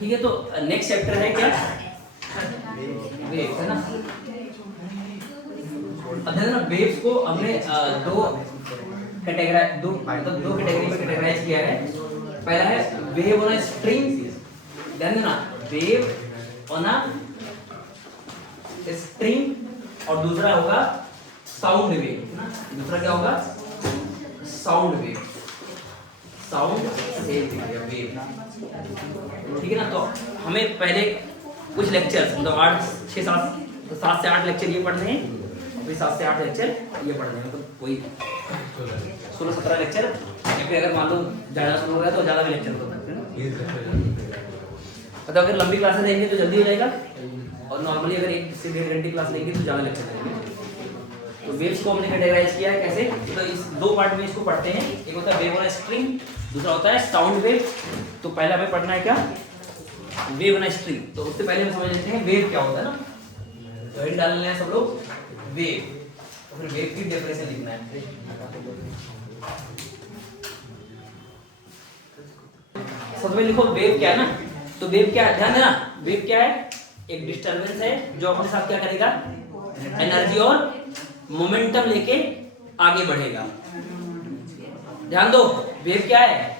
ठीक है, तो नेक्स्ट चैप्टर है क्या, वेव है ना। अब देखो ना, वेव्स को हमने दो कैटेगरी में कैटेगराइज किया है। पहला है वेव ऑन अ स्ट्रिंग, ध्यान देना, वेव ऑन अ स्ट्रिंग, और दूसरा होगा साउंड वेव ना। दूसरा क्या होगा, साउंड वेव, साउंड वेव, ठीक है ना। तो हमें पहले कुछ लेक्चर मतलब 7 से 8 लेक्चर ये पढ़ने हैं, और फिर 7 से 8 लेक्चर ये पढ़ने हैं, मतलब कोई 16-17 लेक्चर, या फिर अगर मान लो ज़्यादा शुरू हो गया तो ज़्यादा भी लेक्चर हो सकते हैं ना। मतलब अगर लंबी क्लासेस लेंगे तो जल्दी हो जाएगा, और नॉर्मली अगर 1 से 1.5 घंटे क्लास लेंगे तो ज़्यादा लेक्चर लेंगे। तो वेव्स को हमने कैटेगराइज किया है कैसे, तो इस दो पार्ट में इसको पढ़ते हैं। एक होता है वेव ऑन स्ट्रिंग, दूसरा होता है साउंड वेव। तो पहले हमें पढ़ना है क्या, वेव ऑन स्ट्रिंग। तो उससे पहले हम समझ लेते हैं वेव क्या होता है ना। तो हेड डालना है सब लोग वेव, तो फिर वेव की डेफिनेशन लिखना है। सबसे पहले लिखो वेव क्या है ना। तो वेव क्या है, ध्यान देना, वेव क्या है, एक डिस्टरबेंस है जो अपने साथ क्या करेगा, एनर्जी और मोमेंटम लेके आगे बढ़ेगा। ध्यान दो, वेव क्या है,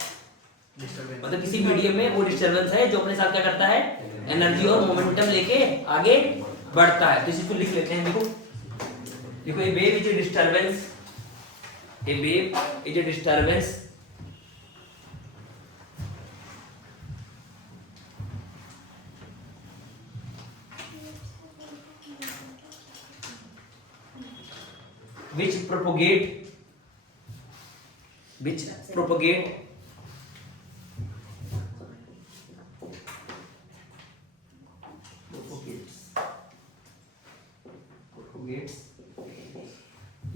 मतलब किसी मीडियम में वो डिस्टरबेंस है जो अपने साथ क्या करता है, एनर्जी और मोमेंटम लेके आगे बढ़ता है। तो इसी को लिख लेते हैं। देखो a wave is a disturbance, a wave is a disturbance which propagate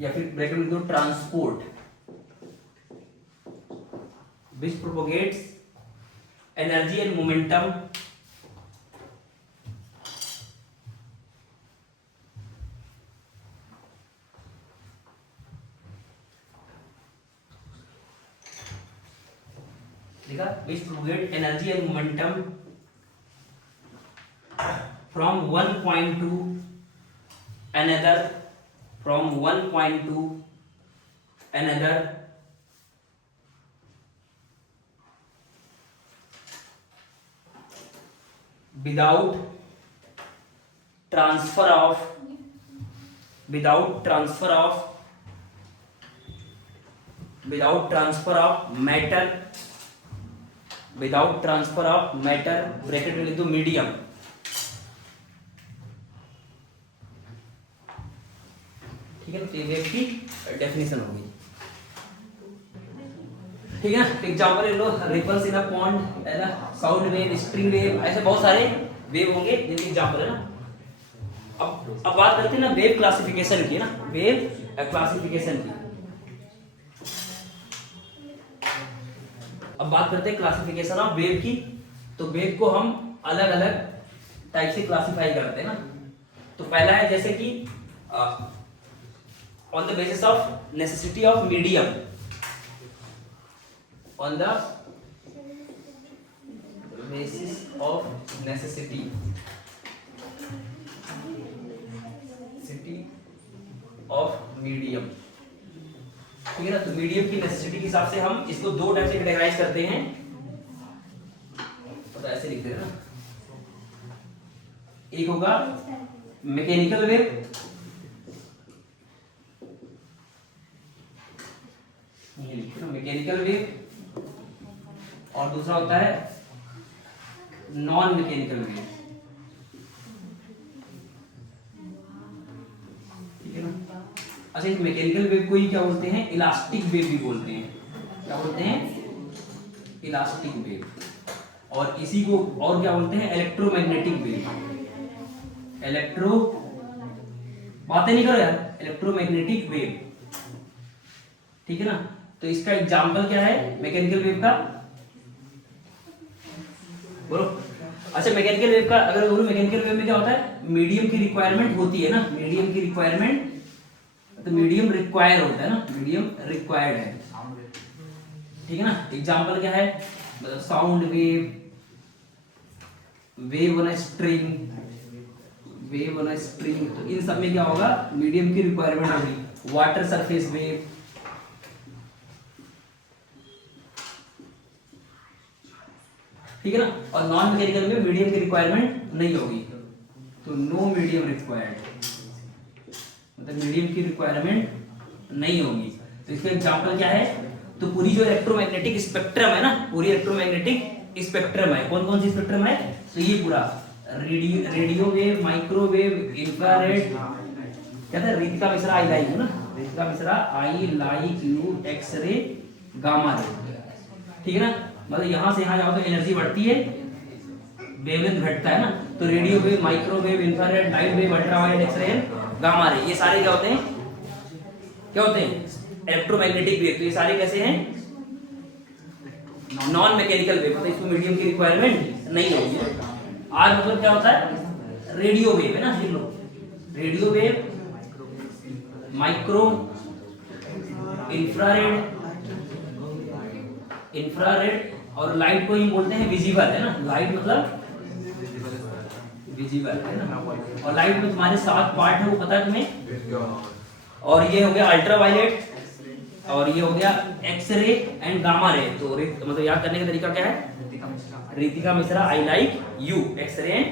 या फिर ब्रैकेट में दो transport, which propagates energy and momentum देखा, which propagate energy and momentum from one point to another, from one point to another without transfer of matter, bracket में लिख दो medium. ठीक है ना, तो ये वेव की डेफिनेशन होगी। ठीक है ना, एग्जांपल ले लो, रिपल्स इन अ पॉन्ड है ना, साउंड वेव, स्ट्रिंग वेव, ऐसे बहुत सारे वेव होंगे जिनके एग्जांपल है ना। अब बात करते हैं ना वेव क्लासिफिकेशन की ना, वेव क्लासिफिकेशन की। अब बात करते हैं क्लासिफिकेशन ऑफ वेव की। तो वेव को हम अलग अलग टाइप से क्लासिफाई करते हैं ना। तो पहला है जैसे कि on the basis of necessity of medium, on the basis of necessity of medium. ठीक है ना, तो मीडियम की नेसेसिटी के हिसाब से हम इसको दो टाइप से कैटेगराइज करते हैं। तो ऐसे लिखते हैं ना, एक होगा मैकेनिकल वेव, ये लिखते हैं मैकेनिकल वेव, और दूसरा होता है नॉन मैकेनिकल वेव। ठीक है ना। अच्छा, इस मैकेनिकल वेव को ही क्या बोलते हैं, इलास्टिक वेव भी बोलते हैं। क्या बोलते हैं, इलास्टिक वेव। और इसी को और क्या बोलते हैं, इलेक्ट्रोमैग्नेटिक वेव। बातें नहीं करो यार, इलेक्ट्रोमैग्नेटिक वेव। ठीक है ना, तो इसका एग्जांपल क्या है मैकेनिकल वेव का, बोलो। अच्छा, मैकेनिकल वेव का अगर बोलो, मैकेनिकल वेव में क्या होता है, मीडियम की रिक्वायरमेंट होती है ना, मीडियम की रिक्वायरमेंट, तो मीडियम रिक्वायर होता है ना, मीडियम रिक्वायर्ड है। ठीक है ना, एग्जांपल क्या है, मतलब sound wave, wave on string, wave on string, तो इन सब में क्या होगा, मीडियम की रिक्वायरमेंट होगी। वाटर सरफेस वेव, ठीक है ना। और नॉन मैकेनिकल में मीडियम की रिक्वायरमेंट नहीं होगी, तो नो मीडियम रिक्वायर्ड, मतलब मीडियम की रिक्वायरमेंट नहीं होगी। तो इसका एग्जांपल क्या है, तो पूरी जो इलेक्ट्रोमैग्नेटिक स्पेक्ट्रम है ना, पूरी इलेक्ट्रोमैग्नेटिक स्पेक्ट्रम है, कौन कौन सी स्पेक्ट्रम है, तो ये पूरा रेडियो वेव, माइक्रोवेव, इंफ्रारेड, क्या था, Ritika Mishra I like you ना, Ritika Mishra I like you, X-ray, gamma ray, ठीक है ना। मतलब यहाँ से यहाँ जाओ तो एनर्जी बढ़ती है, वेवलेंथ घटता है ना, तो radio wave, microwave, infrared, light wave, ultraviolet, X ray, gamma ray, ये सारे क्या होते हैं, क्या होते हैं, इलेक्ट्रोमैग्नेटिक वेव। तो ये सारे कैसे हैं, नॉन मैकेनिकल वेव, मतलब इसको मीडियम की रिक्वायरमेंट नहीं होगी। आर मतलब क्या होता है, रेडियो वेव है ना, लिख लो, radio wave, micro, infrared, infrared और लाइट को ही बोलते हैं विजिबल, है ना, लाइट मतलब विजिबल, है ना। और लाइट में तुम्हारे 7 पार्ट है, वो पता है तुम्हें। और ये हो गया अल्ट्रावायलेट, और ये हो गया एक्सरे एंड गामा रे। तो मतलब याद करने का तरीका क्या है, Ritika Mishra I like you, X ray and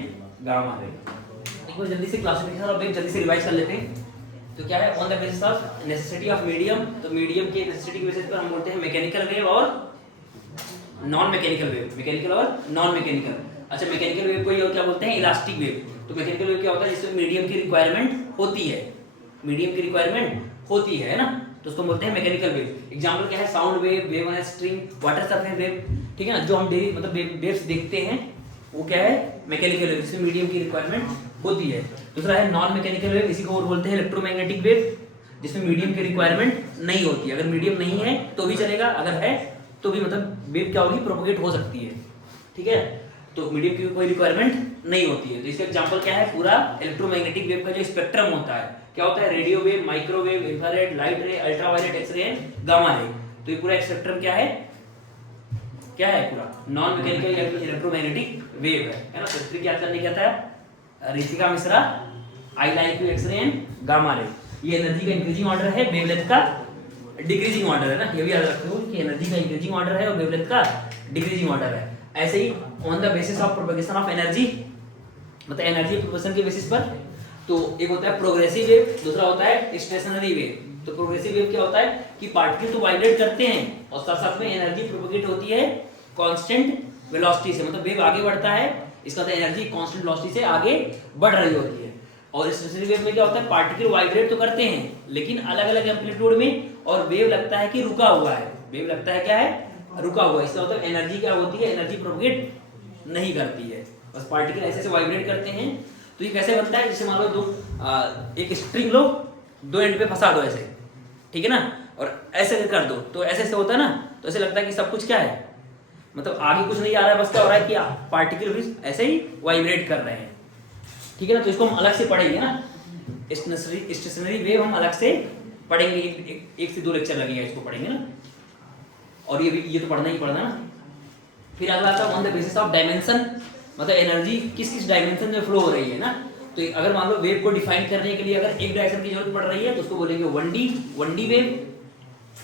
gamma ray. एक बार जल्दी से क्लासिफिकेशन और जल्दी से रिवाइज कर लेते हैं। तो क्या है, on the basis of necessity of medium, तो मीडियम की नेसेसिटी के बेसिस पर हम बोलते हैं मैकेनिकल वेव और नॉन मैकेनिकल वेव, मैकेनिकल और नॉन मैकेनिकल। अच्छा, मैकेनिकल वेव को ये क्या बोलते हैं, इलास्टिक वेव। तो मैकेनिकल वेव क्या होता है, जिसमें मीडियम की रिक्वायरमेंट होती है, मीडियम की रिक्वायरमेंट होती है ना, तो उसको बोलते हैं मैकेनिकल वेव। एग्जांपल क्या है, sound wave, wave on string, water surface wave, ठीक है ना, जो हम डेली मतलब वेव्स देखते हैं वो क्या है, मैकेनिकल वेव, जिसमें मीडियम की रिक्वायरमेंट होती है। दूसरा है नॉन मैकेनिकल वेव, इसी को और बोलते हैं इलेक्ट्रोमैग्नेटिक वेव, जिसमें मीडियम की रिक्वायरमेंट नहीं होती है। अगर मीडियम नहीं है तो भी चलेगा, अगर है तो भी मतलब वेव क्या होगी, प्रोपोगेट हो सकती है, ठीक है। तो मीडियम की कोई रिक्वायरमेंट नहीं होती है। तो इसका एग्जांपल क्या है, पूरा इलेक्ट्रोमैग्नेटिक वेव का जो स्पेक्ट्रम होता है, क्या होता है, radio wave, microwave, infrared, light ray, ultraviolet, X ray, gamma ray. तो ये पूरा स्पेक्ट्रम क्या है, क्या है, पूरा नॉन मैकेनिकल इलेक्ट्रोमैग्नेटिक वेव है ना। तो क्या करने क्या था, Ritika Mishra I like you, X ray and gamma ray. ये एनर्जी का इंक्रीजिंग ऑर्डर है, वेवलेंथ का डिक्रीजिंग ऑर्डर है ना, ये भी याद रखो कि एनर्जी का इंक्रीजिंग ऑर्डर है और वेवलेंथ का डिक्रीजिंग ऑर्डर है। ऐसे ही on the basis of propagation of energy, मतलब एनर्जी प्रोपोर्शन के बेसिस पर, तो एक होता है प्रोग्रेसिव वेव, दूसरा होता है स्टेशनरी वेव। तो प्रोग्रेसिव वेव क्या होता है कि पार्टिकल तो वाइब्रेट करते हैं और साथ साथ में एनर्जी प्रोपगेट होती है कांस्टेंट वेलोसिटी से, मतलब वेव आगे बढ़ता है, इसका मतलब एनर्जी कांस्टेंट वेलोसिटी से आगे बढ़ रही होती है। और स्टेशनरी वेव में क्या होता है, पार्टिकल वाइब्रेट तो करते हैं लेकिन अलग अलग एम्पलीट्यूड में, और वेव लगता है कि रुका हुआ है, वेव लगता है क्या है, रुका हुआ है। इसका मतलब एनर्जी क्या होती है, एनर्जी प्रोपगेट नहीं करती है, बस पार्टिकल ऐसे ऐसे वाइब्रेट करते हैं। तो ये कैसे बनता है, जैसे मान लो एक स्ट्रिंग लो, 2 एंड पे फंसा दो ऐसे, ठीक है ना, और ऐसे कर दो, तो ऐसे ऐसे होता है ना, तो ऐसे लगता है कि सब कुछ क्या है, मतलब आगे कुछ नहीं आ रहा है, बस क्या हो रहा है कि पार्टिकल भी ऐसे ही वाइब्रेट कर रहे हैं, ठीक है ना। तो इसको हम अलग से पढ़ेंगे ना, स्टेशनरी वेव हम अलग से पढ़ेंगे, एक से 2 लेक्चर लगेगा इसको पढ़ेंगे ना, और ये तो पढ़ना ही पढ़ना ना। फिर अगला आता है on the basis of dimension, मतलब एनर्जी किस किस डायमेंशन में फ्लो हो रही है ना। तो अगर मान लो वेव को डिफाइन करने के लिए अगर एक डायरेक्शन की जरूरत पड़ रही है तो उसको बोलेंगे 1D वेव।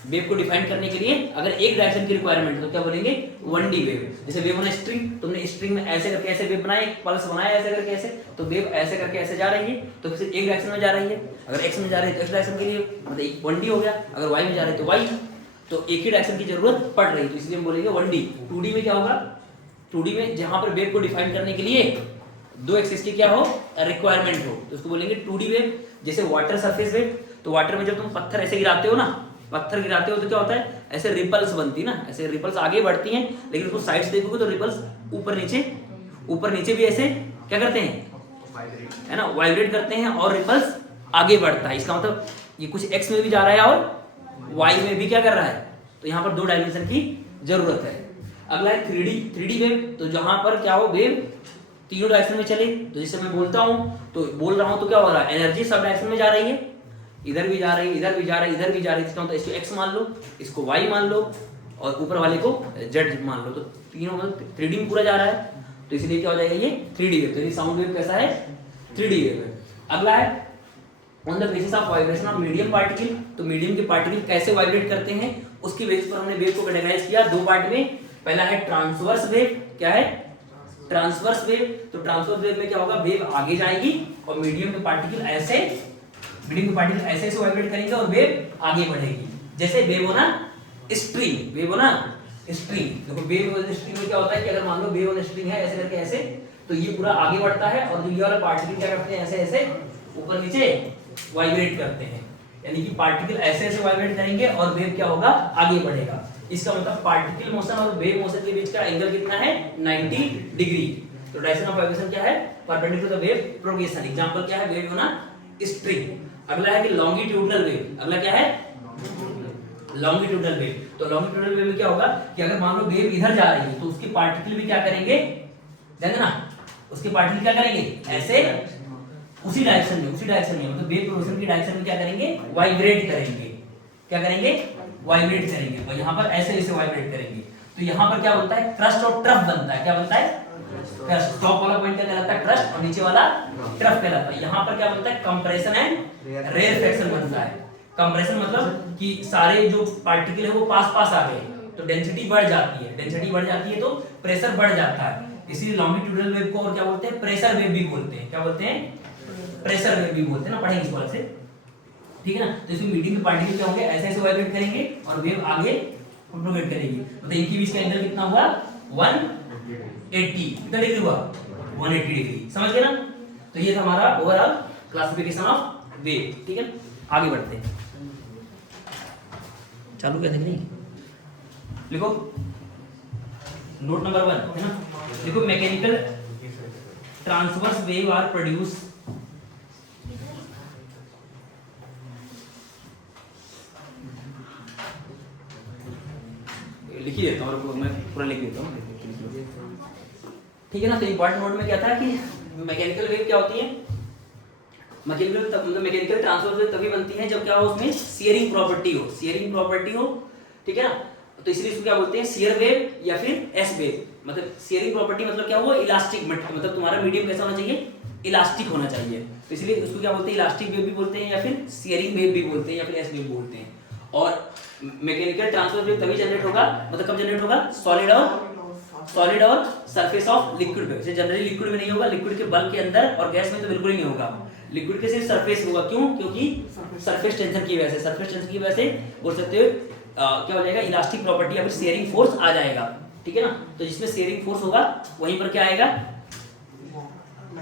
वेव को डिफाइन करने के लिए अगर एक डायरेक्शन की रिक्वायरमेंट है तो क्या बोलेंगे, 1D वेव। जैसे वेव ऑन स्ट्रिंग, तुमने स्ट्रिंग में ऐसे करके ऐसे वेव बनाए, पल्स बनाया ऐसे करके ऐसे, तो वेव ऐसे करके ऐसे जा रही है तो फिर एक डायरेक्शन में जा रही है। अगर एक्स में जा रही है तो एक्स डायरेक्शन के लिए मतलब 1D हो गया, अगर वाई में जा रही है तो वाई, तो एक ही डायरेक्शन की जरूरत पड़ रही है, तो इसलिए हम बोलेंगे 1D। 2D में क्या होगा, 2D में जहां पर वेव को डिफाइन करने के लिए 2 एक्सिस की क्या हो, रिक्वायरमेंट हो, तो उसको बोलेंगे 2D वेव। जैसे वाटर सरफेस वेव, तो वाटर में जब तुम पत्थर ऐसे गिराते हो ना, पत्थर गिराते हो तो क्या होता है, ऐसे रिपल्स बनती ना, ऐसे रिपल्स आगे बढ़ती हैं, लेकिन उसको साइड से देखोगे तो रिपल्स ऊपर नीचे भी ऐसे क्या करते हैं, है ना, वाइब्रेट करते हैं और रिपल्स आगे बढ़ता है। इसका मतलब ये कुछ एक्स में भी जा रहा है और वाई में भी क्या कर रहा है, तो यहाँ पर 2 डायमेंशन की जरूरत है। अगला है 3D वेव, तो जहां पर क्या हो, वेव तीनों डायरेक्शन में चले। तो जैसे मैं बोलता हूँ तो बोल रहा हूँ तो क्या हो रहा है, एनर्जी सब डायरेक्शन में जा रही है, इधर भी जा रही है, इधर भी जा रही है, इधर भी जा रही है। इसका मतलब इसको एक्स मान लो, इसको वाई मान लो और ऊपर वाले को जेड मान लो, तो तीनों मतलब 3D में पूरा जा रहा है। तो इसलिए क्या हो जाएगा ये 3D वेव। तो ये साउंड वेव कैसा है? 3D वेव है। अगला है on the basis of vibration of medium particle. तो मीडियम के पार्टिकल कैसे वाइब्रेट करते हैं उसकी बेसिस पर हमने वेव को कैटेगराइज किया दो पार्ट में। पहला है ट्रांसवर्स वेव। क्या है? Transverse wave. तो ट्रांसवर्स वेव में क्या होगा? वेव आगे जाएगी और मीडियम के पार्टिकल ऐसे ऐसे वाइब्रेट करेंगे और वेव आगे बढ़ेगी। जैसे वेव होना स्ट्रिंग, वेव होना स्ट्रिंग। देखो वेव ऑन स्ट्रिंग में क्या होता है कि अगर मान लो वेव ऑन स्ट्रिंग है ऐसे करके ऐसे, तो ये पूरा आगे बढ़ता है और जो ये वाला पार्टिकल क्या करते हैं ऐसे ऐसे ऊपर नीचे वाइब्रेट करते हैं। यानी कि पार्टिकल ऐसे ऐसे वाइब्रेट करेंगे और वेव क्या होगा? आगे बढ़ेगा। इसका मतलब पार्टिकल मोशन और वेव मोशन के बीच का एंगल कितना है? 90 डिग्री। तो डायरेक्शन ऑफ वाइब्रेशन क्या है? Perpendicular to the wave propagation. Example क्या है? वेव होना स्ट्रिंग। अगला है कि लॉन्गिट्यूडनल वेव। अगला क्या है? Longitudinal wave. तो लॉन्गिट्यूडनल वेव में क्या होगा कि अगर मान लो वेव इधर जा रही है तो उसके पार्टिकल भी क्या करेंगे? देखना ना, उसके पार्टिकल क्या करेंगे? ऐसे उसी डायरेक्शन में मतलब वेव प्रोपोर्शन की डायरेक्शन में क्या करेंगे? वाइब्रेट करेंगे। क्या करेंगे? वाइब्रेट करेंगे। और यहाँ पर ऐसे ऐसे वाइब्रेट करेंगे। तो यहाँ पर क्या बनता है? क्रस्ट और ट्रफ बनता है। क्या बनता है? क्रस्ट। टॉप वाला पॉइंट क्या कहलाता है? क्रस्ट। और नीचे वाला ट्रफ कहलाता है। यहाँ पर क्या बनता है? कंप्रेशन एंड रेयरफैक्शन बनता है। कंप्रेशन मतलब कि सारे जो पार्टिकल है वो पास पास आ गए तो डेंसिटी बढ़ जाती है। डेंसिटी बढ़ जाती है तो प्रेशर बढ़ जाता है। इसीलिए लॉन्गिट्यूडनल वेव को और क्या बोलते हैं? प्रेशर वेव भी बोलते हैं। क्या बोलते हैं? प्रेशर वेव भी बोलते हैं ना, पढ़ेंगे इस बार से। ठीक है ना। तो इसमें मीडियम के पार्टिकल क्या होंगे? ऐसे ऐसे वाइब्रेट करेंगे और वेव आगे प्रोपगेट करेगी। मतलब इनके बीच का एंगल कितना हुआ? 180। कितना डिग्री हुआ? 180 डिग्री। समझ गए ना। तो ये था हमारा ओवरऑल क्लासिफिकेशन ऑफ वेव। ठीक है, आगे बढ़ते हैं। चालू कैसे नहीं लिखो, नोट नंबर 1 है ना। देखो mechanical transverse wave are produce लिख ही देता हूँ, मैं पूरा लिख देता हूँ। ठीक है ना। तो इंपॉर्टेंट नोट में क्या था कि मैकेनिकल वेव क्या होती है? मैकेनिकल ट्रांसवर्स वेव तभी बनती है जब क्या हो? उसमें शियरिंग प्रॉपर्टी हो। शियरिंग प्रॉपर्टी हो, ठीक है ना। तो इसलिए इसको क्या बोलते हैं? शियर वेव या फिर एस वेव। मतलब शियरिंग प्रॉपर्टी मतलब क्या हुआ? इलास्टिक। मतलब तुम्हारा मीडियम कैसा होना चाहिए? इलास्टिक होना चाहिए। तो इसलिए उसको क्या बोलते हैं? इलास्टिक वेव भी बोलते हैं या फिर शियरिंग वेव भी बोलते हैं या फिर एस वेव बोलते हैं। और मैकेनिकल ट्रांसवर्स वेव तभी जनरेट होगा, मतलब कब जनरेट होगा? सॉलिड और सरफेस ऑफ लिक्विड पे। जनरली लिक्विड में नहीं होगा, लिक्विड के बल्क के अंदर, और गैस में तो बिल्कुल ही नहीं होगा। लिक्विड के सिर्फ सरफेस होगा। क्यों? क्योंकि सरफेस टेंशन की वजह से। सरफेस टेंशन की वजह से बोल सकते हो क्या हो जाएगा? इलास्टिक प्रॉपर्टी या फिर शेयरिंग फोर्स आ जाएगा। ठीक है ना। तो जिसमें शेयरिंग फोर्स होगा वहीं पर क्या आएगा?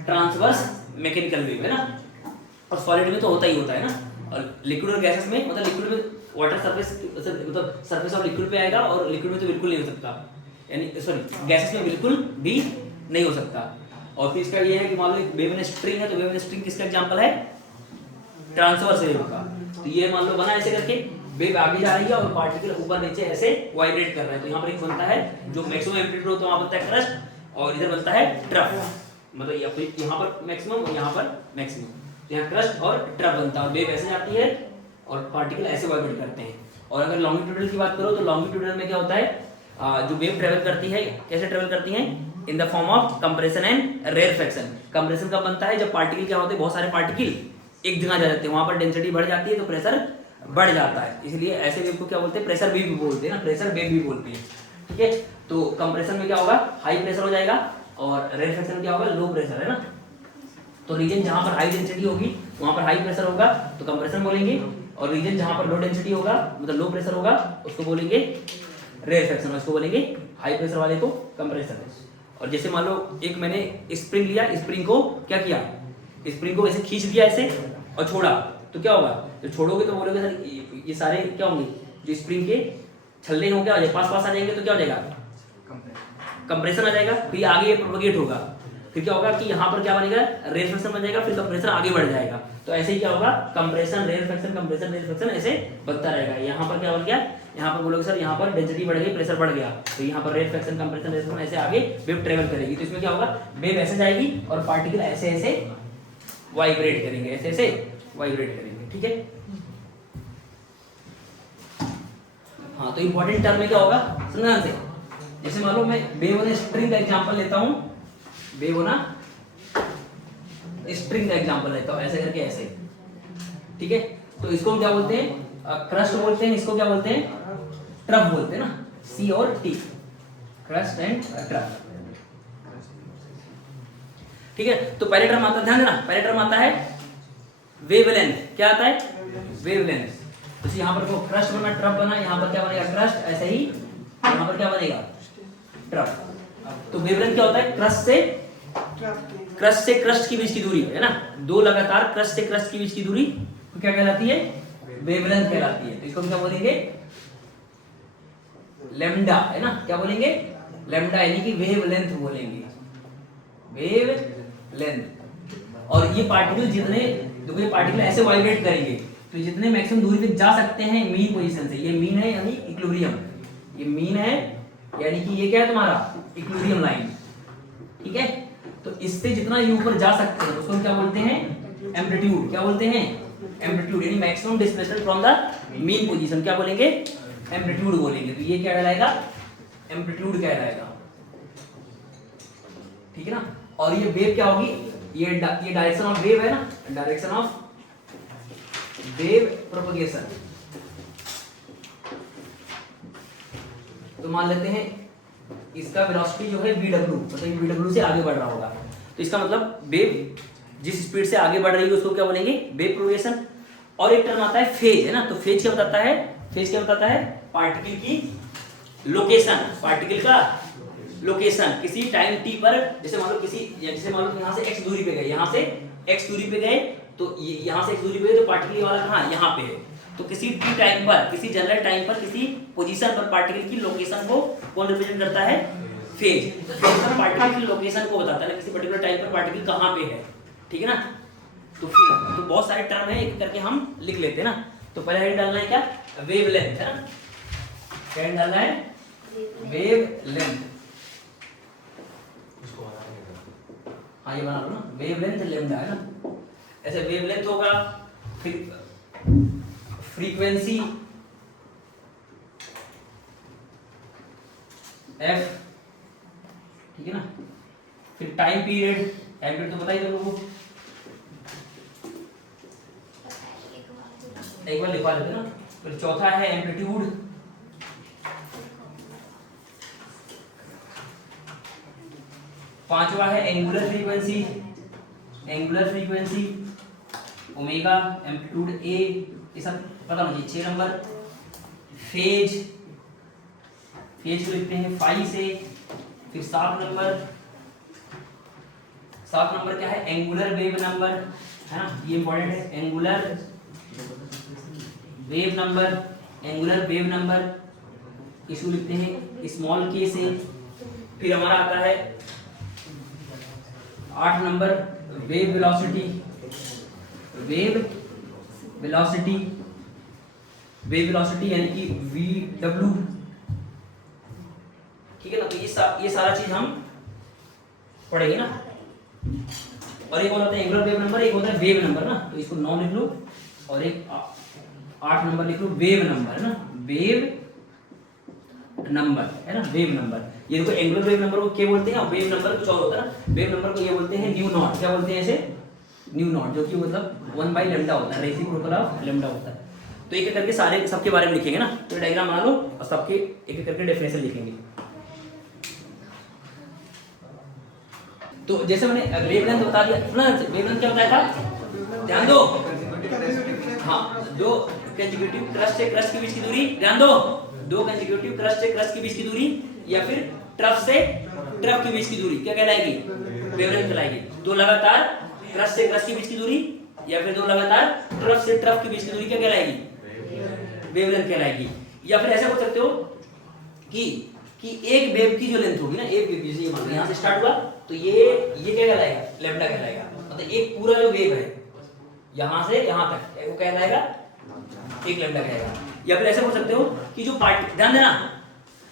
ट्रांसवर्स मैकेनिकल वेव, है ना। और सॉलिड में तो होता ही होता है ना। और लिक्विड और गैसेस में, मतलब लिक्विड में वाटर सरफेस, मतलब सरफेस ऑफ लिक्विड पे आएगा और लिक्विड में तो बिल्कुल नहीं हो सकता, यानी सॉरी गैसेस में बिल्कुल भी नहीं हो सकता। और फिर इसका ये है कि मान लो वेव इन स्ट्रिंग है, तो वेव इन स्ट्रिंग किसका एग्जांपल है? ट्रांसवर्स वेव का। तो ये मान लो बना ऐसे करके, वेव आगे जा रही है और पार्टिकल ऊपर नीचे ऐसे वाइब्रेट कर रहा है। तो यहाँ पर एक बनता है जो मैक्सिमम एम्पलीट्यूड हो, तो वहाँ बनता है क्रस्ट, और इधर बनता है ट्रफ। मतलब यहाँ पर मैक्सिमम और यहाँ पर मैक्सिमम, तो यहाँ क्रस्ट और ट्रफ बनता है। और वेव ऐसे जाती है और पार्टिकल ऐसे वाइब्रेट करते हैं। और अगर लॉन्गिट्यूडनल की बात करो तो लॉन्गिट्यूडनल में क्या होता है? जो वेव ट्रेवल करती है, कैसे ट्रेवल करती है? In the form of compression and rarefaction. Compression कब बनता है? जब पार्टिकल क्या होते हैं? बहुत सारे पार्टिकल एक जगह जा जाते हैं, वहां पर डेंसिटी बढ़ जाती है तो प्रेशर बढ़ जाता है। इसलिए ऐसे वेव को क्या बोलते हैं? प्रेशर वेव भी बोलते हैं ना, प्रेशर वेव भी बोलते हैं। ठीक है। तो कंप्रेशन में क्या होगा? हाई प्रेशर हो जाएगा, और रेयरफैक्शन में क्या होगा? लो प्रेशर, है ना। तो रीजन जहां पर हाई डेंसिटी होगी वहां पर हाई प्रेशर होगा तो कंप्रेशन बोलेंगे, और रीजन जहां पर लो डेंसिटी होगा, मतलब लो प्रेशर होगा, उसको बोलेंगे रेयरफैक्शन, उसको बोलेंगे हाई प्रेशर वाले को कंप्रेशन। और जैसे मान लो एक मैंने स्प्रिंग लिया, स्प्रिंग को क्या किया? स्प्रिंग को ऐसे खींच दिया ऐसे और छोड़ा, तो क्या होगा? तो छोड़ोगे तो बोलोगे सर ये सारे क्या होंगे? जो स्प्रिंग के छल्ले होंगे और पास पास आ जाएंगे तो क्या हो जाएगा? कंप्रेशन आ जाएगा। फिर आगे ये प्रोपगेट होगा, फिर क्या होगा कि यहाँ पर क्या बनेगा? रेयरफैक्शन बन जाएगा, फिर कंप्रेशन आगे बढ़ जाएगा। तो ऐसे ही क्या होगा? कंप्रेशन रेयरफैक्शन ऐसे बनता रहेगा। यहाँ पर क्या बन गया? यहाँ पर बोलोगे सर यहाँ पर डेंसिटी बढ़ गई, प्रेशर बढ़ गया, तो यहाँ पर रेयरफैक्शन कंप्रेशन ऐसे आगे वेव ट्रेवल करेगी। तो इसमें क्या होगा? वेव ऐसे जाएगी और पार्टिकल ऐसे ऐसे वाइब्रेट करेंगे, ऐसे ऐसे वाइब्रेट करेंगे। ठीक है। हाँ, तो इंपॉर्टेंट टर्म में क्या होगा? समझना से, जैसे मान लो मैं वेव ऑन स्ट्रिंग का एग्जांपल लेता हूँ, वेव होना, स्प्रिंग का एग्जांपल लेता हूं, ऐसे करके ऐसे, ठीक है। तो इसको हम क्या बोलते हैं, क्रस्ट बोलते हैं, इसको क्या बोलते हैं, ट्रफ बोलते हैं ना, सी और टी, क्रस्ट एंड ट्रफ, ठीक है। तो पहले टर्म आता है, ध्यान देना, पहले टर्म आता है वेवलेंथ, क्या आता है, वेवलेंथ। तो यहाँ पर क्रस्ट बना, ट्रफ बना, यहाँ पर क्या बनेगा, क्रस्ट, ऐसे ही यहाँ पर क्या बनेगा, ट्रफ। तो वेवलेंथ क्या होता है, क्रस्ट से क्रस्ट की बीच की दूरी है ना, दो लगातार क्रस्ट से क्रस्ट की बीच की दूरी तो क्या कहलाती है, वेवलेंथ कहलाती है। तो इसको हम क्या बोलेंगे, लैम्डा, है ना, क्या बोलेंगे, लैम्डा, यानी कि वेवलेंथ बोलेंगे, वेवलेंथ। और ये पार्टिकल जितने, देखो ये पार्टिकल ऐसे वाइब्रेट करेंगे तो जितने मैक्सिमम दूरी तक जा सकते हैं मीन पोजीशन से, ये मीन है यानी इक्विलिब्रियम, ये मीन है यानी कि ये क्या है तुम्हारा, इक्विलिब्रियम लाइन, ठीक है। तो इससे जितना ये ऊपर जा सकते हैं उसको हम क्या बोलते हैं, एम्पलीट्यूड, क्या बोलते हैं, एम्पलीट्यूड, यानी maximum displacement from the mean position, क्या बोलेंगे, एम्पलीट्यूड बोलेंगे। तो ये क्या कहलाएगा, एम्पलीट्यूड कहलाएगा, ठीक है ना। और ये वेव क्या होगी, ये डायरेक्शन ऑफ वेव है ना, डायरेक्शन ऑफ वेव प्रोपगेशन। तो मान लेते हैं इसका वेलोसिटी जो है vw, मतलब vw से आगे बढ़ रहा होगा, तो इसका मतलब वेव जिस स्पीड से आगे बढ़ रही है उसको क्या बोलेंगे, वेव प्रोपगेशन। और एक टर्म आता है फेज, है ना, तो फेज क्या बताता है, फेज क्या बताता है, पार्टिकल की लोकेशन, पार्टिकल का लोकेशन किसी टाइम t पर, जैसे मान लो यहाँ से x दूरी पे गए, यहाँ से x दूरी पे गए, तो यहाँ से x दूरी पे गए तो पार्टिकल वाला कहाँ, यहाँ पे है। तो किसी t टाइम पर, किसी जनरल टाइम पर, किसी पोजीशन पर पार्टिकल की लोकेशन को कौन रिप्रेजेंट करता है, फेज। फेज पार्टिकल की लोकेशन को बताता है ना, किसी पर्टिकुलर टाइम पर पार्टिकल कहाँ पे है, ठीक है ना। तो फेज, तो बहुत सारे टर्म है, एक करके हम लिख लेते हैं ना। तो पहले हेडिंग डालना है क्या, वेवलेंथ, है ना, हेडिंग डालना है वेवलेंथ, हाँ ये बना लो ना, वेवलेंथ लैम्डा, है ना। ऐसे वेवलेंथ होगा, फिर फ्रीक्वेंसी f, ठीक है ना, फिर टाइम पीरियड, टाइम पीरियड तो पता ही तुम लोगों को, एक बार लिखवा देते ना। फिर चौथा है एम्पलीट्यूड, पांचवा है angular frequency, angular frequency omega, amplitude A, ये सब पता होना चाहिए। 6 नंबर फेज, फेज को लिखते हैं फाई से। फिर 7 नंबर, 7 नंबर क्या है, एंगुलर वेव नंबर, है ना, ये इंपॉर्टेंट है, angular wave number, angular wave number इसको लिखते हैं स्मॉल के से। फिर हमारा आता है 8 number wave velocity, wave velocity, wave velocity यानी कि vw, ठीक है ना। तो ये सारा चीज हम पढ़ेंगे ना। और एक और होता है एंगुलर वेव नंबर, एक होता है वेव नंबर ना, तो इसको 9 लिख लो, और एक 8 नंबर लिख लो वेव नंबर, है ना, वेव नंबर, है ना, वेव नंबर। ये देखो एंगुलर वेव नंबर को क्या बोलते हैं, और वेव नंबर कुछ और होता है ना। वेव नंबर को ये बोलते हैं न्यू नॉट, क्या बोलते हैं ऐसे, न्यू नॉट, जो कि मतलब 1/λ होता है, रेसिप्रोकल ऑफ लैम्डा होता है। तो एक एक करके सारे सबके बारे में लिखेंगे ना, तो डायग्राम बना लो और सबके एक एक करके डेफिनेशन लिखेंगे। तो जैसे मैंने वेवलेंथ बता दिया, सुना वेवलेंथ क्या बताया था, ध्यान दो, हाँ, दो कंसेक्यूटिव क्रस्ट से क्रस्ट के बीच की दूरी, ध्यान दो, दो कंसेक्यूटिव क्रस्ट से क्रस्ट के बीच की दूरी, या फिर ट्रफ से ट्रफ के बीच की दूरी क्या कहलाएगी, वेवलेंथ कहलाएगी। दो लगातार क्रस्ट से क्रस्ट के बीच की दूरी, या फिर दो लगातार ट्रफ से ट्रफ के बीच की दूरी क्या कहलाएगी, वेवलेंथ कहलाएगी। या फिर ऐसा बोल सकते हो कि एक वेव की जो लेंथ होगी ना, एक वेव जैसे मान लो यहाँ से स्टार्ट हुआ, तो ये क्या कहलाएगा, लैम्डा कहलाएगा। मतलब एक पूरा जो वेव है यहाँ से यहाँ तक वो कहलाएगा एक लैम्डा कहलाएगा। या फिर ऐसे बोल सकते हो कि जो पार्टिकल, ध्यान देना,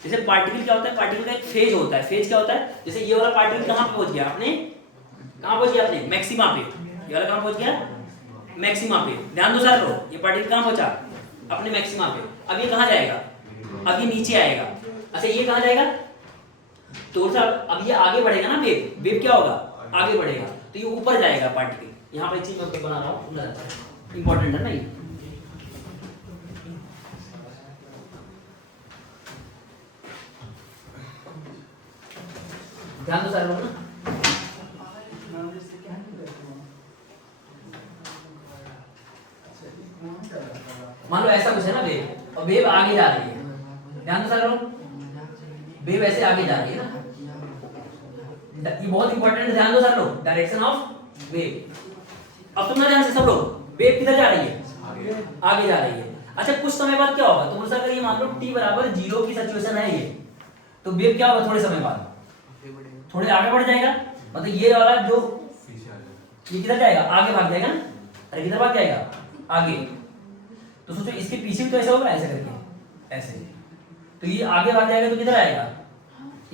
जैसे पार्टिकल क्या होता है, पार्टिकल का एक फेज होता है। फेज क्या होता है, जैसे ये वाला पार्टिकल कहाँ पे पहुंच गया, आपने कहाँ पहुंच गया, आपने मैक्सिमा पे, ये वाला कहाँ पहुंच गया, मैक्सिमा पे। ध्यान दो सर, ये पार्टिकल कहाँ पहुंचा, अपने मैक्सिमा पे। अब ये कहाँ जाएगा, अब ये नीचे आएगा। अच्छा ये कहाँ जाएगा, तो सर अब ये आगे बढ़ेगा ना, वेव वेव क्या होगा, आगे बढ़ेगा, तो ये ऊपर जाएगा पार्टिकल। यहाँ पर एक चीज मैं बना रहा हूँ, इंपॉर्टेंट है ना ये। ध्यान दो सारे लोग ना, मान लो ऐसा कुछ है ना वेव, और वेव आगे जा रही है, ध्यान दो सारे लोग, वेव ऐसे आगे जा रही है ना, ये बहुत इंपॉर्टेंट है, ध्यान दो सारे लोग, डायरेक्शन ऑफ वेव। अब सुनना ध्यान से सब लोग, वेव किधर जा रही है, आगे जा रही है। अच्छा कुछ समय बाद क्या होगा, तो बोल सकते, ये मान लो t बराबर 0 की सिचुएशन है ये, तो वेव क्या होगा, थोड़े समय बाद थोड़े आगे बढ़ जाएगा, मतलब ये वाला जो ये किधर जाएगा, आगे भाग जाएगा ना, अरे किधर भाग जाएगा, आगे। तो सोचो इसके पीछे भी तो ऐसा होगा, ऐसे करके ऐसे, तो ये आगे भाग जाएगा तो किधर आएगा,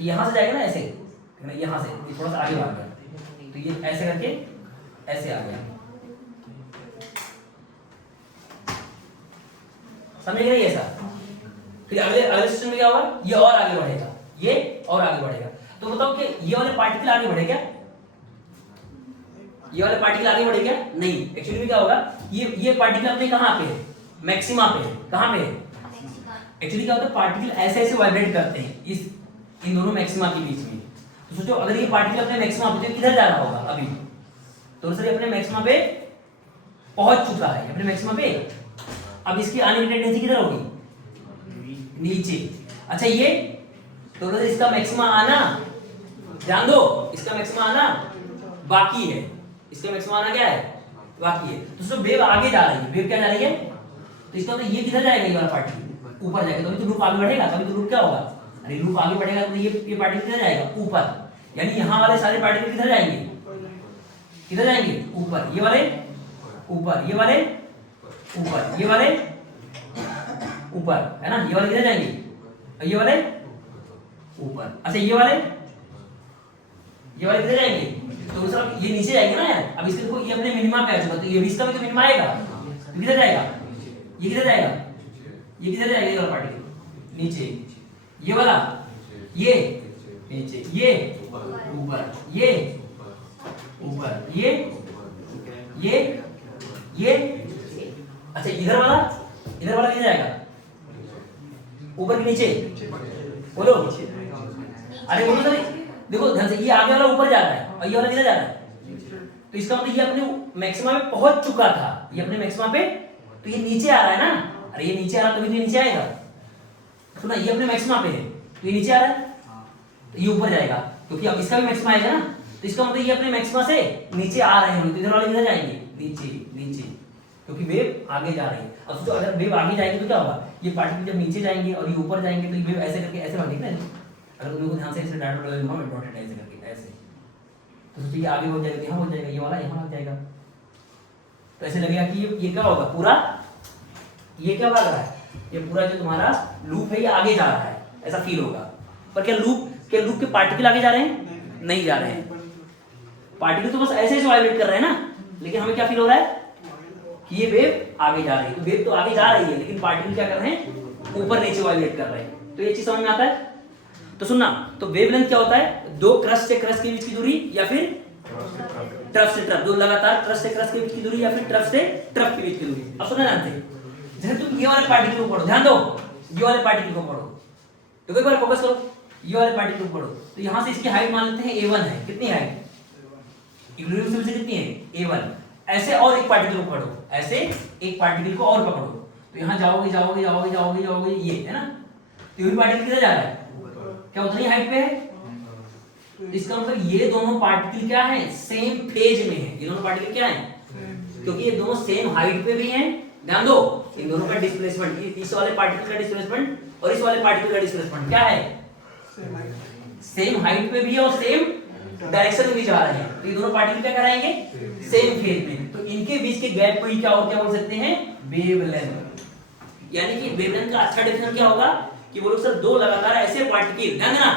यहां से जाएगा ना ऐसे, यहां से ये थोड़ा सा आगे भाग गया, तो ये ऐसे करके ऐसे आ गया, समझ गए ऐसा। फिर अगले अगले सेक्शन में क्या होगा, ये और आगे बढ़ेगा, ये और आगे बढ़ेगा। तो बताओ कि ये वाले पार्टिकल आगे बढ़े क्या, ये वाले पार्टिकल आगे बढ़े क्या, नहीं। एक्चुअली में क्या होगा, ये पार्टिकल अपने कहां पे है, मैक्सिमा पे है, कहां पे है, एक्चुअली क्या होता है, पार्टिकल ऐसे ऐसे वाइब्रेट करते हैं इस इन दोनों मैक्सिमा के बीच में। तो सोचो अगर ये पार्टिकल अपने मैक्सिमा पे किधर जा रहा होगा अभी, तो सर अपने मैक्सिमा पे पहुंच चुका है, अपने मैक्सिमा पे, अब इसकी आने की टेंडेंसी किधर होगी, नीचे। अच्छा ये तो इसका मैक्सिमा आना, ध्यान दो, इसका मैक्सिमा आना बाकी है, इसका मैक्सिमा आना क्या है, बाकी है। तो सर वेव आगे जा रही है, वेव क्या जा रही है, तो इसका मतलब ये किधर जाएगा, ये वाला पार्टिकल ऊपर जाएगा, तभी तो लूप आगे बढ़ेगा, तभी तो लूप क्या होगा, अरे लूप आगे बढ़ेगा तो ये पार्टिकल किधर जाएगा, ऊपर, यानी यहाँ वाले सारे पार्टिकल किधर जाएंगे, किधर जाएंगे, ऊपर, ये वाले ऊपर, ये वाले ऊपर, ये वाले ऊपर, है ना, ये वाले किधर जाएंगे, ये वाले ऊपर। अच्छा ये वाले किधर जाएंगे, तो सर ये नीचे जाएंगे ना यार, अब इसके देखो ये अपने मिनिमा पे आ चुका, तो ये भी इसका भी तो मिनिमा आएगा, तो किधर जाएगा, ये किधर जाएगा, ये किधर जाएगा, ये वाला पार्टिकल नीचे, ये वाला ये नीचे, ये ऊपर, ये ऊपर, ये अच्छा इधर वाला किधर जाएगा, ऊपर के नीचे, बोलो, अरे बोलो सर, देखो ध्यान से, ये आगे वाला ऊपर जा रहा है और ये वाला किधर जा रहा है, तो इसका मतलब ये अपने मैक्सिमा पे पहुंच चुका था, ये अपने मैक्सिमा पे, तो ये नीचे आ रहा है ना, अरे ये नीचे आ रहा, तभी तो ये नीचे आएगा, सुना, ये अपने मैक्सिमा पे है, तो ये नीचे आ रहा है, तो ये ऊपर जाएगा, क्योंकि अब इसका भी मैक्सिमा आएगा ना, तो इसका मतलब ये अपने मैक्सिमा से नीचे आ रहे होंगे, तो इधर वाले किधर जाएंगे, नीचे नीचे, क्योंकि वेव आगे जा रही है। अब सोचो अगर वेव आगे जाएगी तो क्या होगा, ये पार्टिकल जब नीचे जाएंगे और ये ऊपर जाएंगे, तो ये वेव ऐसे करके ऐसे भागेगी ना, अगर तुम लोग ध्यान से ऐसे डाटा डॉटेड ऐसे करके ऐसे, तो सोचिए आगे हो जाएगा, यहाँ हो जाएगा, ये वाला यहाँ भाग जाएगा, तो ऐसे लगेगा कि ये क्या होगा, पूरा ये क्या भाग रहा है, ये पूरा जो तुम्हारा लूप है ये आगे जा रहा है, ऐसा फील होगा। पर क्या लूप के पार्टिकल आगे जा रहे हैं, नहीं जा रहे हैं, पार्टिकल तो बस ऐसे ऐसे वाइब्रेट कर रहे हैं ना, लेकिन हमें क्या फील हो रहा है कि ये वेव आगे जा रही है, तो वेव तो आगे जा रही है, लेकिन पार्टिकल क्या कर रहे हैं, ऊपर नीचे वाइब्रेट कर रहे हैं। तो ये चीज समझ में आता है। तो सुनना, तो वेवलेंथ क्या होता है, दो क्रस्ट से क्रस्ट के बीच की दूरी, या फिर ट्रफ से ट्रफ, दो लगातार क्रस्ट से क्रस्ट के बीच की दूरी, या फिर ट्रफ से ट्रफ के बीच की दूरी। अब सुनना ध्यान से, जैसे तुम ये वाले पार्टिकल को पढ़ो, ध्यान दो, ये वाले पार्टिकल को पढ़ो, तो एक बार फोकस करो, ये वाले पार्टिकल को पढ़ो, तो यहां से इसकी हाइट मान लेते हैं a1 है, कितनी हाइट, इक्विलिब्रियम से कितनी है, a1। ऐसे और एक पार्टिकल को पढ़ो, ऐसे एक पार्टिकल को और पकड़ो, तो यहाँ जाओगे जाओगे जाओगे जाओगे जाओगे, ये है ना, तो ये पार्टिकल किधर जा रहा है, क्या उतनी हाइट पे है, तो इसका मतलब ये दोनों पार्टिकल क्या है, सेम फेज में है, ये दोनों पार्टिकल क्या है, क्योंकि ये दोनों सेम हाइट पे भी हैं। ध्यान दो, इन दोनों का डिस्प्लेसमेंट, इस वाले पार्टिकल का डिस्प्लेसमेंट और इस वाले पार्टिकल का डिस्प्लेसमेंट क्या है, सेम हाइट पे भी है और सेम डायरेक्शन में भी जा रहे हैं, तो ये दोनों पार्टिकल क्या कराएंगे, सेम फेज में, तो इनके बीच के गैप को ही क्या और क्या बोल सकते हैं, वेवलेंथ। यानी कि वेवलेंथ का अच्छा डेफिनेशन क्या होगा कि बोलो सर दो लगातार ऐसे पार्टिकल, ध्यान देना,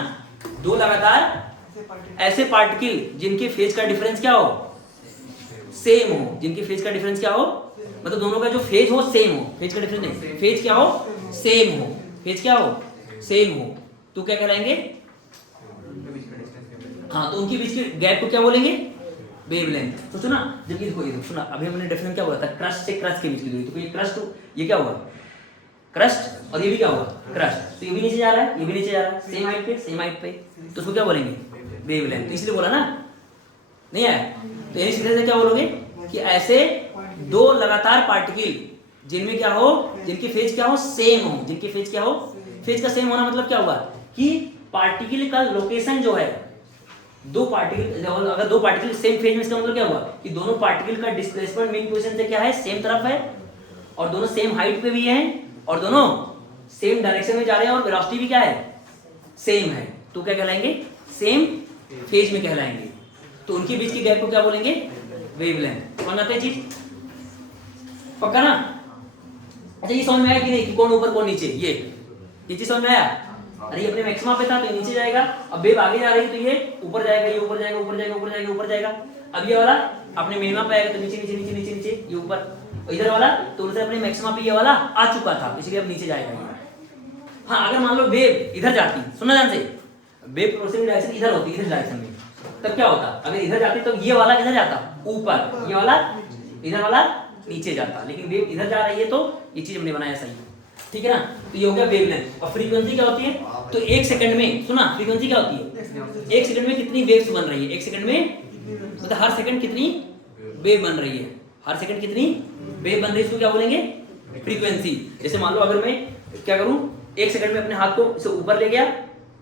दो लगातार ऐसे पार्टिकल जिनके फेज का डिफरेंस क्या हो, सेम हो, जिनके फेज का डिफरेंस क्या हो, मतलब दोनों का जो फेज हो सेम हो, फेज का डिफरेंस नहीं, फेज क्या हो, सेम हो, फेज क्या हो, सेम हो, तो क्या कहलाएंगे, हाँ, तो उनके बीच के गैप को क्या बोलेंगे? वेवलेंथ। तो सुना, जब ये देखो, ये सुना, अभी हमने डेफिनेशन क्या बोला था, क्रस्ट से क्रस्ट के बीच की दूरी। तो ये क्रस्ट, ये क्या हुआ, क्रस्ट, और ये भी क्या हुआ, क्रस्ट। तो ये भी नीचे जा रहा है, ये भी नीचे जा रहा है, सेम हाइट पे, सेम हाइट पे, तो उसको क्या बोलेंगे? वेवलेंथ। तो इसलिए बोला ना, नहीं आया? तो यही सीधे से क्या बोलोगे कि ऐसे दो लगातार पार्टिकल जिनमें क्या हो, जिनकी फेज क्या हो, सेम हो, जिनकी फेज क्या हो, फेज का सेम होना मतलब क्या होगा कि पार्टिकल का लोकेशन जो है, दो पार्टिकल, अगर दो पार्टिकल सेम फेज में, इसका मतलब क्या हुआ कि दोनों पार्टिकल का डिस्प्लेसमेंट मेन पोजीशन से क्या है, सेम तरफ है, और दोनों सेम हाइट पे भी हैं, और दोनों सेम डायरेक्शन में जा रहे हैं, और वेलोसिटी भी क्या है, सेम है। तो क्या कहलाएंगे? सेम फेज में कहलाएंगे। तो उनके बीच की गैप को क्या बोलेंगे? वेवलेंथ। समझ आते हैं चीज? पक्का ना? अच्छा, ये समझ में आया कि नहीं कि कौन ऊपर कौन नीचे? ये चीज समझ में आया? अरे ये अपने मैक्सिमा पे था तो ये नीचे जाएगा, अब वेव आगे जा रही है तो ये ऊपर जाएगा, ये ऊपर जाएगा, ऊपर जाएगा, ऊपर जाएगा, ऊपर जाएगा। अब ये वाला अपने मिनिमा पे आएगा तो नीचे नीचे नीचे नीचे नीचे, ये ऊपर। और इधर वाला तो उनसे अपने मैक्सिमा पे ये वाला आ चुका था, इसलिए अब नीचे जाएगा ये। हाँ, अगर मान लो वेव इधर जाती, सुनना ध्यान से, वेव प्रोसीडिंग डायरेक्शन इधर होती, इधर डायरेक्शन में, तब क्या होता? अगर इधर जाती तो ये वाला किधर जाता? ऊपर, ये वाला इधर वाला नीचे जाता। लेकिन वेव इधर जा रही है तो ये चीज हमने बनाया सही, ठीक है ना? तो ये हो गया वेवलेंथ। और फ्रीक्वेंसी क्या होती है? तो एक सेकंड में, सुना, फ्रीक्वेंसी क्या होती है? एक सेकंड में कितनी वेव्स बन रही है, एक सेकंड में, मतलब हर सेकंड कितनी वेव बन रही है, हर सेकंड कितनी वेव बन रही है, इसको क्या बोलेंगे? फ्रीक्वेंसी। जैसे मान लो अगर मैं क्या करूं, एक सेकंड में अपने हाथ को इसे ऊपर ले गया,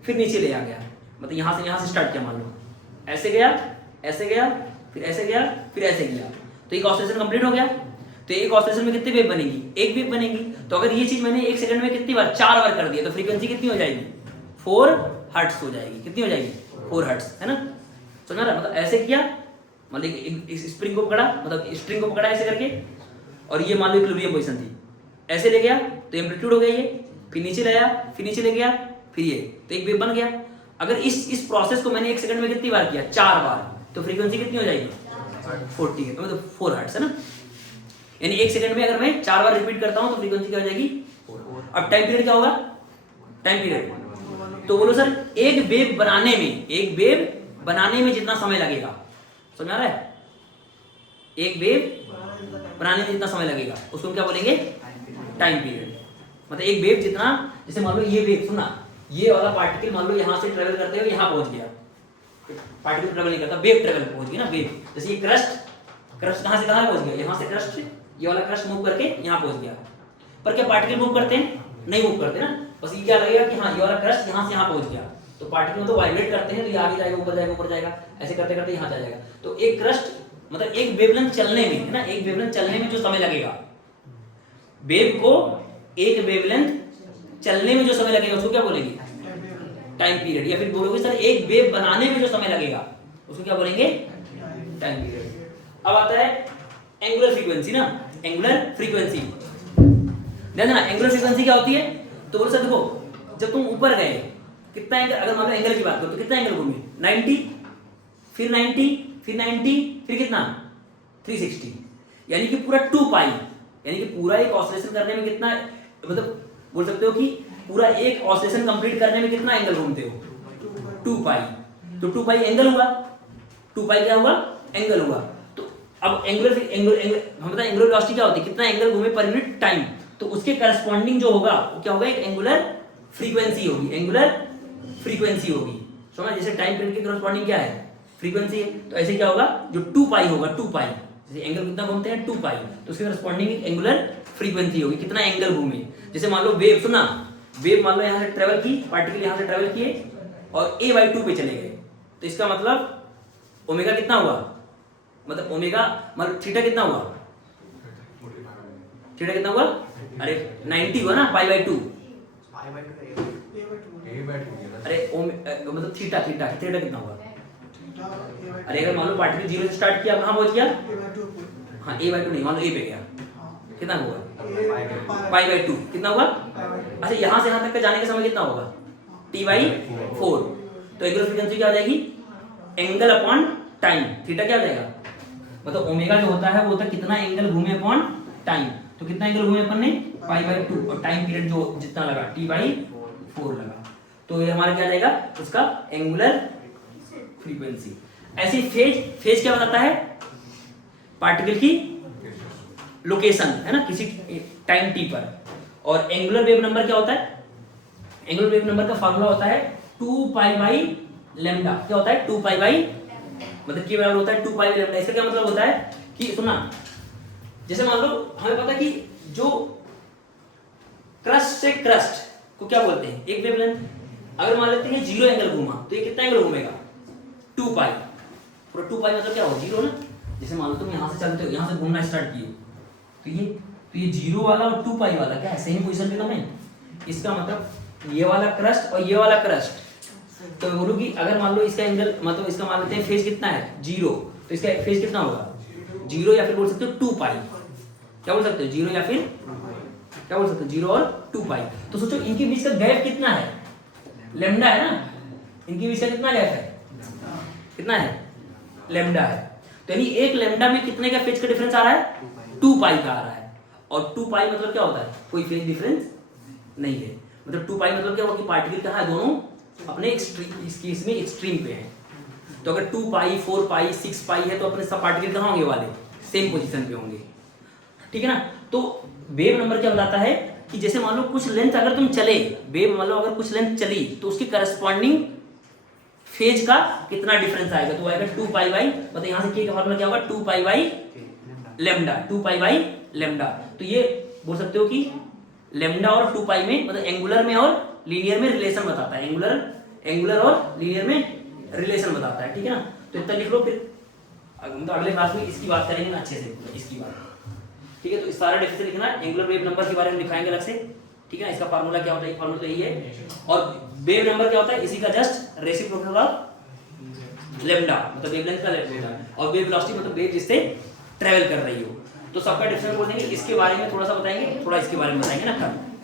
फिर नीचे ले आ गया, मतलब यहां से स्टार्ट किया, मान लो ऐसे गया, ऐसे गया, फिर ऐसे गया, फिर ऐसे गया, तो एक ऑसिलेशन कंप्लीट हो गया। तो एक ऑसिलेशन में कितनी वेव बनेगी? एक वेव बनेगी। तो अगर ये चीज मैंने एक सेकंड में कितनी बार, 4 बार कर दिया, तो फ्रीक्वेंसी कितनी हो जाएगी? 4 हर्ट्ज हो जाएगी। कितनी हो जाएगी? 4 हर्ट्ज, है ना? समझ रहा? मतलब ऐसे किया, मतलब इस स्प्रिंग को पकड़ा, मतलब स्ट्रिंग को पकड़ा ऐसे करके, और ये मान लो इक्विलिब्रियम पोजीशन थी, ऐसे ले गया तो एम्पलीट्यूड हो गया ये, फिर नीचे लाया, फिर नीचे ले गया, फिर ये, तो एक वेव बन गया। अगर इस प्रोसेस को मैंने एक सेकंड में कितनी बार किया? 4 बार, तो फ्रीक्वेंसी कितनी हो जाएगी? 40, मतलब 4 हर्ट्ज, है ना? यानी एक सेकंड में अगर मैं 4 बार रिपीट करता हूं तो फ्रीक्वेंसी क्या हो जाएगी? 4। अब टाइम पीरियड क्या होगा? टाइम पीरियड तो बोलो सर, एक वेव बनाने में जितना समय लगेगा, समझ आ रहा है? एक वेव बनाने में जितना समय लगेगा उसको हम क्या बोलेंगे? Time period. मतलब एक वेव जितना, जैसे मान लो ये वेव, सुना, ये वाला पार्टिकल मान लो यहां से ट्रेवल करते हुए यहां पहुंच गया, पार्टिकल ट्रेवल नहीं करता, वेव ट्रेवल पहुंच गई ना, वेव। जैसे ये क्रस्ट कहां से कहां पहुंच गया? यहां से क्रस्ट, ये वाला क्रस्ट मूव करके यहां पहुंच गया। पर क्या पार्टिकल मूव करते हैं? नहीं मूव करते ना। बस ये क्या लगेगा कि हाँ, ये वाला क्रस्ट यहां से यहां पहुंच गया, तो पार्टिकल तो वाइब्रेट करते हैं, तो ये आगे जाएगा, ऊपर जाएगा, ऊपर जाएगा, ऐसे करते करते यहां जाएगा। तो एक क्रस्ट, मतलब एक वेवलेंथ चलने में, है ना, एक वेवलेंथ चलने में जो समय लगेगा, वेव को एक वेवलेंथ चलने में जो समय लगेगा उसको क्या बोलेंगे? Time period. या फिर बोलोगे सर एक वेव बनाने में जो समय लगेगा उसको क्या बोलेंगे? Time period. अब आता है एंगुलर फ्रीक्वेंसी ना, एंगुलर फ्रीक्वेंसी। ध्यान देना, एंगुलर फ्रीक्वेंसी क्या होती है? तो बोलो सर देखो, जब तुम ऊपर गए कितना एंगल, अगर मान लो एंगल की बात करो तो कितना एंगल घूमे? 90, फिर 90, फिर 90, फिर कितना? 360, यानी कि पूरा 2 पाई, यानी कि पूरा एक ऑसिलेशन करने में कितना, मतलब बोल सकते हो कि पूरा एक ऑसिलेशन कंप्लीट करने में कितना एंगल घूमते हो? 2 पाई। तो 2 पाई एंगल हुआ, 2 पाई क्या हुआ? एंगल हुआ। तो अब एंगुलर हम बताएं एंगुलर वेलोसिटी क्या होती है? कितना एंगल घूमे पर यूनिट टाइम। तो उसके करस्पॉन्डिंग जो होगा वो क्या होगा? एक एंगुलर फ्रीक्वेंसी होगी, एंगुलर फ्रीक्वेंसी होगी। समझ? जैसे टाइम पीरियड की करस्पॉन्डिंग क्या है? फ्रीक्वेंसी है। तो ऐसे क्या होगा? जो 2 पाई होगा, 2 पाई, जैसे एंगल कितना घूमते हैं? 2 पाई, तो उसके करस्पॉन्डिंग एक एंगुलर फ्रीक्वेंसी होगी, कितना एंगल घूमे। जैसे मान लो वेव, सुना, वेव मान लो यहां से ट्रेवल की, पार्टिकल यहां से ट्रेवल किए और a/2 पे चले गए, तो इसका मतलब ओमेगा कितना हुआ? मतलब ओमेगा मतलब थीटा कितना हुआ? थीटा कितना हुआ? अरे 90 हुआ ना, π/2। अरे मतलब थीटा कितना हुआ? अरे अगर मान लो पार्टिकल 0 से स्टार्ट किया, कहां पहुंच गया? हाँ, a/2 नहीं, मान लो a पे गया, कितना हुआ? π/2 कितना हुआ? अच्छा, यहां से यहां तक का जाने का समय कितना होगा? t/4। तो एंगुलर फ्रीक्वेंसी क्या हो जाएगी? एंगल अपॉन टाइम, थीटा क्या हो जाएगा? मतलब ओमेगा जो होता है वो होता है कितना एंगल घूमे अपॉन टाइम। तो कितना एंगल घूमे अपन ने? π/2, और टाइम पीरियड जो जितना लगा t/4 लगा। तो ये हमारा क्या जाएगा? उसका एंगुलर फ्रीक्वेंसी। ऐसे फेज, फेज क्या बताता है? पार्टिकल की लोकेशन, है ना, किसी टाइम टी पर। और एंगुलर वेव नंबर क्या होता है? एंगुलर वेव नंबर का फार्मूला होता है 2 पाई बाई लैम्डा। क्या होता है? 2 पाई बाई, मतलब के बराबर होता है 2 पाई बाई लैम्डा। इसका क्या मतलब होता है कि सुना, जैसे मान लो हमें पता कि जो क्रस्ट से क्रस्ट को क्या बोलते हैं? एक वेवलेंथ। अगर मान लेते हैं 0 एंगल घूमा तो ये कितना एंगल घूमेगा? 2 पाई। पूरा 2 पाई मतलब क्या हो? 0 ना। जैसे मान लो तुम यहाँ से चलते हो, यहाँ से घूमना स्टार्ट किए तो ये 0 वाला और 2 पाई वाला क्या है? सेम पोजीशन पे ना है। इसका मतलब ये वाला क्रस्ट और ये वाला क्रस्ट, तो बोलूँ कि अगर मान लो इसका एंगल, मतलब इसका मान लेते हैं फेज कितना है? 0, तो इसका फेज कितना होगा? 0, या फिर बोल सकते हो 2 पाई। क्या बोल सकते हो? 0 या फिर क्या बोल सकते हो? 0 और 2 पाई। तो सोचो इनके बीच का गैप कितना है? लैम्डा है ना। इनके बीच का कितना गैप है? कितना है? लैम्डा है। तो यानी एक लैम्डा में कितने का फेज का डिफरेंस आ रहा है? 2 पाई का आ रहा है। और 2 पाई मतलब क्या होता है? कोई फेज डिफरेंस नहीं है। मतलब 2 पाई मतलब क्या होगा कि पार्टिकल कहाँ है? दोनों अपने एक्सट्रीम, इस केस में एक्सट्रीम पे हैं। तो अगर 2 पाई, 4 पाई, 6 पाई है तो अपने सब पार्टिकल कहाँ होंगे? वाले सेम पोजीशन पे होंगे, ठीक है ना। तो वेव नंबर क्या बताता है कि जैसे मान लो कुछ लेंथ अगर तुम चले, वेव मान लो अगर कुछ लेंथ चली तो उसकी करस्पॉन्डिंग फेज का कितना डिफरेंस आएगा? तो आएगा 2 पाई बाई, मतलब यहाँ से के का फॉर्मूला क्या होगा? 2 pi by lambda. 2 pi by lambda. तो ये बोल सकते हो कि लैम्डा और 2 पाई में, मतलब एंगुलर में और लीनियर में रिलेशन बताता है। एंगुलर और लीनियर में रिलेशन बताता है, ठीक है ना। तो इतना लिख लो, फिर तो अगले क्लास में इसकी बात करेंगे ना अच्छे से, इसकी बात, ठीक है। तो इस सारा डेफिनेशन लिखना, एंगुलर वेव नंबर के बारे में लिखाएंगे अलग से, ठीक है ना। इसका फार्मूला क्या होता है? फार्मूला तो यही है। और वेव नंबर क्या होता है? इसी का जस्ट रेसिप्रोकल ऑफ लैम्डा, मतलब वेवलेंथ का लैम्डा। और वेव वेलोसिटी मतलब वेव जिससे ट्रैवल कर रही हो। तो सबका डिफरेंस बोल देंगे। इसके बारे में थोड़ा सा बताएंगे, थोड़ा इसके बारे में बताएंगे ना कल।